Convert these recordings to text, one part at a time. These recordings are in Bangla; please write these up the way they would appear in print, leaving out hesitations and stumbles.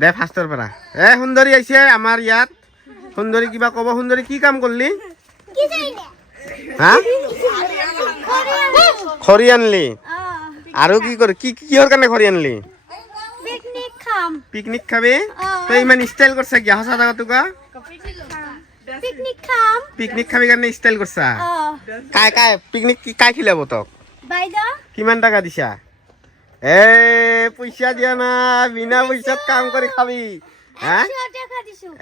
দে ফাৰ্ষ্টৰ পৰা সুন্দৰী আহিছে আমাৰ ইয়াত সুন্দৰী কিবা ক'ব সুন্দৰী কি কাম কৰিলি হা খৰি আনলি আৰু কি কৰি কিহৰ কাৰণে খৰি আনলি পিকনিক খাবি তই ইমান ষ্টাইল কৰছা কি সঁচা কথা তোকা পিকনিক খাবি কাৰণে ষ্টাইল কৰছা কাই পিকনিক কাই খিলাব তোক কিমান টকা দিছা পইচা দিয়া না বিনা পইচাত কাম কৰি খাবি হা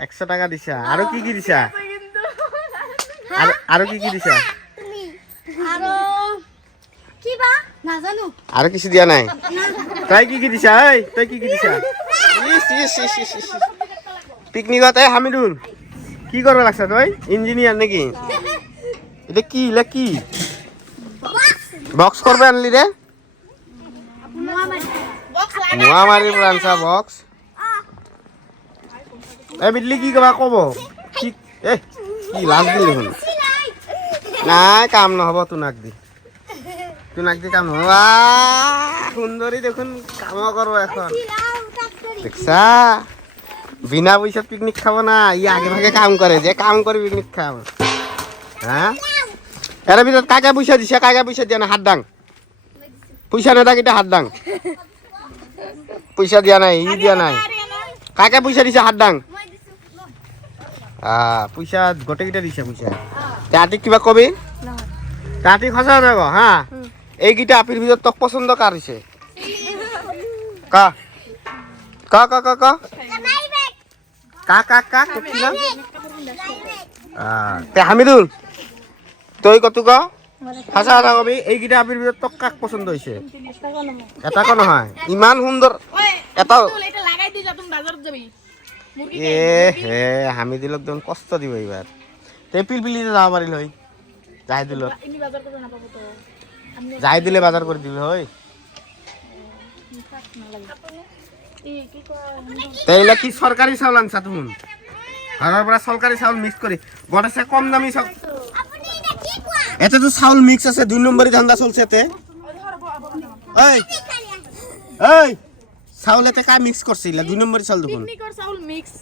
100 টাকা দিছা আৰু কি কি দিছা আৰু কি কি দিছা আৰু কিছু দিয়া নাই তই কি কি দিছা তই কি কি দিছা পিকনিকত হামিদুল কি কৰিব লাগছা তই ইঞ্জিনিয়াৰ নেকি এটা কি বক্স করবে আনলি রে নোয়ামারি ব্রাঞ্চা বক্স এ বিদলি কি কবা কব কি কি লাজ দিলি দেখোন নাই কাম নহব তুনাক দি কাম নহব সুন্দরী দেখুন কাম করবো এখন দেখছা বিনা পয়সা পিকনিক খাবো না ই আগে ভাগে কাম করে যে কাম করে পিকনিক খাবো হ্যাঁ এর ভিতর কাকা পয়সা দিছে কাকা পয়সা দিয়া না হাত দাং পয়সা না কিটা হাত দাং পয়সা দিয়া নাই ই দিয়া নাই কাকা পয়সা দিছে হাত দাং পয়সা গোটে কিটা দিছে পয়সা তাতে কিবা কবি তাতে খসা যাব হ্যাঁ এই কিটা আপির ভিতর তক পছন্দ কার হইছে কা কা কা কা কা কা কা কা কইছিলাম তে হামিদুল তুই কত ক হাসা হাসা কবি এই কিটা আপির ভিতর তক কাক পছন্দ হইছে এটা কোন হয় ইমান সুন্দর এটা লাগাই দি যা তুমি বাজারত যাবি হে হামিদুল একদম কষ্ট দিব এবার তে পিলপিলিতে যাব পারিল হই যাই দিল ইনি বাজার করে না পাবো তো যাই দিলে বাজার করে দিল হই তাইলা কি সরকারি চাউল আনছা তুমি ঘরের পৰা সরকারি চাউল মিক্স কৰি গড়াছে কম দামি চাউল এতে তো চাউল মিক্স আছে 2 নম্বরই ধান্দা চলছে এতে এই এই চাউল এতে কা মিক্স করছিল 2 নম্বরই চাউল দেখুন পিকনিকৰ চাউল মিক্স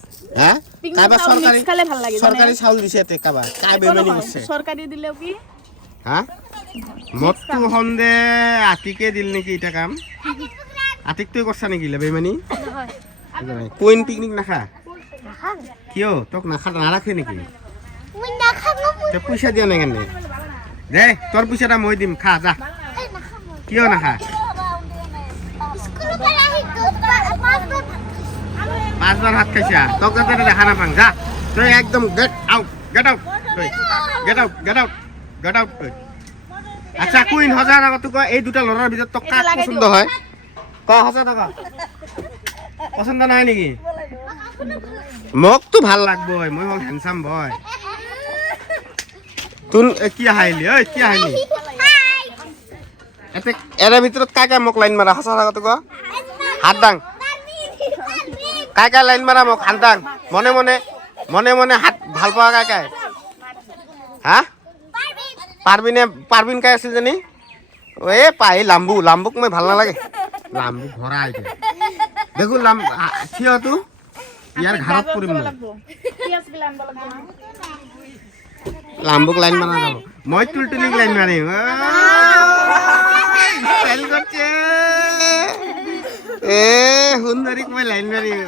হ্যাঁ কাবা সরকারি খালে ভাল লাগে সরকারি চাউল দিছে এতে কাবা কাই বেমানি দিছে সরকারি দিলেও কি হ্যাঁ মতটো হন্দে আতিকে দিল নেকি এটা কাম আতিক তুই করছ নাকি বেমানি নহয় কোইন পিকনিক নাখা কিয় তোক নাখা নারাখে নাকি মই নাখা তে পয়সা দিয়া নাই কেনে দে তোর পয়সাটা মই দিম খা যা কিয় নাখা স্কুল পৰা আহি 5 বার ভাত খাইছা তোক যাতে দেখা না পাং যা তুই একদম গেট আউট আচ্ছা কুইন 1000 টাকা তুক এই দুটা লরার ভিতর তোক কাক পছন্দ হয় ক 1000 টাকা পছন্দ নাই নেকি মোক তো ভাল লাগবো মই হল হ্যান্ডসাম বয় তুন কি হাইলি ওই কি হাইলি এতে এর ভিতরত কাকা মোক লাইন মারা হাসা টাকা তুক হাত দাং কাকা লাইন মারা মোক হাত দাং মনে মনে হাত ভাল পাওয়া কাকায় হ্যাঁ পারবিন কাই আছিল জানি এ পাই লাম্বুক মই ভাল নালাগে লাম্বু ভরা আইতে দেখো থিয় তু ইয়ার ঘাড়ত পড়িম লাম্বুক লাইন মারা যাব মই টুলটুলিক লাইন মারিম ফেল করছে এ সুন্দরীক মই লাইন মারিম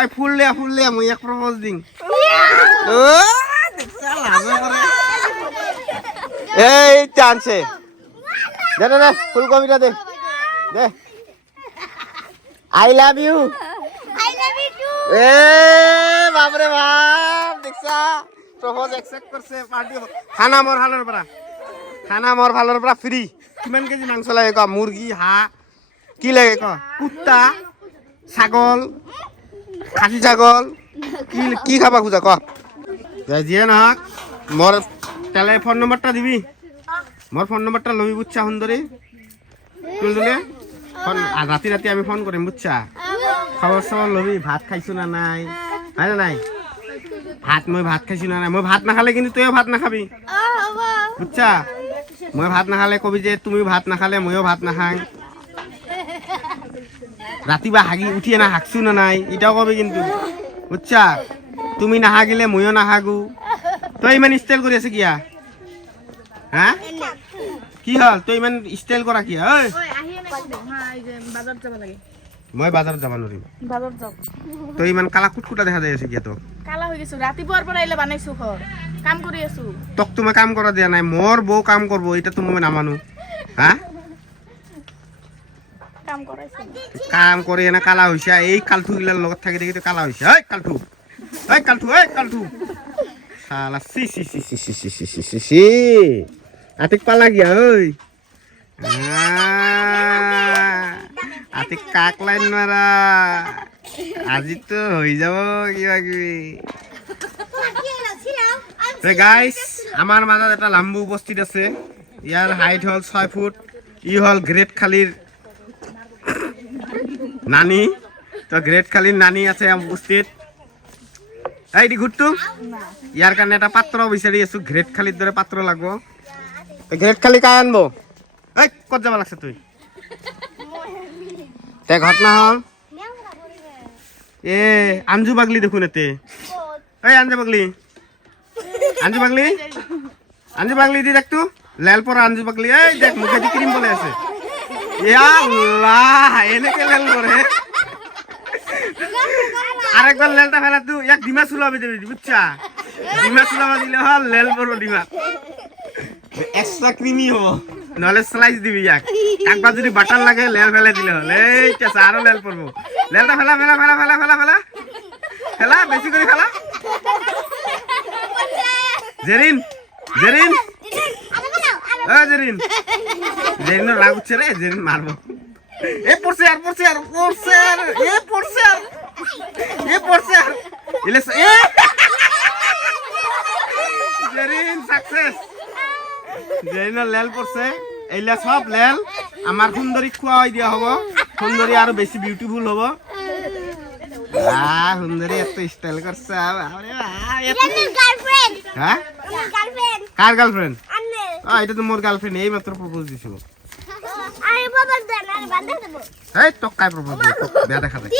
আই ফুল লিয়া মই এক প্রপোজ দিং ও দেখছা লাজ করে এই চান্সে দে ফুলকপিটা দে আই লাভ ইউ টু এ বাপ রে বাপ দেখছা প্রপোজ অ্যাকসেপ্ট করছে পার্টি খানা মোর ভালর পৰা ফ্রি কিমান কেজি মাংস লাগে ক মুরগি হাঁহ কি লাগে ক কুত্তা ছাগল খাসি ছাগল কি খাবা খুঁজা ক যিয়ে নহক মোর ফোন নম্বরটা দিবি মোর ফোন নম্বরটা লবি বুঝছা সুন্দরী তুলতুলে রাতি আমি ফোন করিম বুঝছা খবর সবর লবি ভাত খাইছো না নাই হয় না নাই মই ভাত খাইছো না নাই মই ভাত নাখালে কিন্তু তুইও ভাত নাখাবি বুঝছা মই ভাত নাখালে কবি যে তুমি ভাত নাখালে মইও ভাত নাখাং রাতিবা হাগি উঠিয়ে না হাগছু না নাই এটাও কবে কিন্তু বুঝছা তুমি না হাগিলে মইও না হাগু তই ইমান স্টাইল কৰি আছে কিয়া হ্যাঁ কি হল তই ইমান স্টাইল কৰা কিয়া ঐ মই বাজাৰত যাব নোৱাৰিম তই ইমান কালা কুটকুটা দেখা যাই আছে কিয়া তোক কালা হৈ গৈছো ৰাতিপুৱাৰ পৰা আহিলে বানাইছো ঘৰ কাম কৰি আছো তোক তুমি কাম কৰা দিয়া নাই মোৰ বউ কাম করবো এটা তুমি মই নামানো হ্যাঁ কাম কৰাইছো কাম কৰি এনে কালা হৈছে এই কালঠু গিলাৰ লগত থাকি থাকি কালা হৈছে ঐ কালঠু সালা সি সি সি সি সি সি সি সি সি আতিক পালা গিয়া ঐ আতিক কাক লাইন মারা আজি তো হৈ যাব কিবা কিবি গাইস আমার মাজত এটা লাম্বু উপস্থিত আছে ইয়ার হাইট হল 6 ফুট ই হল গ্রেট খালির নানি তো গ্রেট খালির নানি আছে উপস্থিত এই দি ঘুরতু ইয়ার কারণে একটা পাত্র বিচারি আছো গ্রেট খালির ধরে পাত্র লাগবো গ্রেট খালি কায় আনবো এই কত যাবা লাগছে তুই তে ঘটনা হল এ আঞ্জু বাগলি দেখুন এতে এই আঞ্জু বাগলি দি দেখ তু লাল পর আঞ্জু বাগলি এই দেখ মুখে দি ক্রিম বলে আছে ইয়া আল্লাহ এনেকে লাল করে আরেকবার লেলটা ফেলা তুই এক ডিমা সুলাবি দেবি বুঝছা ডিমা সুলাবা দিলে হল লেল পর ডিমা এক্সট্রা ক্রিমি হবো নহলে স্লাইস দিবি এক একবার যদি বাটার লাগে লেল ফেলে দিলে হল এই চাচা আরো লেল পড়বো লেলটা ফেলা ফেলা বেশি করে ফেলা জেরিন রাগ উঠছে রে জেরিন মারবো এ পড়ছে ইলেস এ জেরিন সাকসেস জেরিনের লেল পড়ছে এইলা সব লেল আমার সুন্দরী খুয়াই দিয়া হবো সুন্দরী আরো বেশি বিউটিফুল হবো সুন্দরী এত স্টাইল করছে হ্যাঁ কার গার্লফ্রেন্ড এটা তো মোর গার্লফ্রেন্ড এই মাত্র প্রপোজ দিছিল এই তো কাই প্রপোজ বিয়া দেখা যায়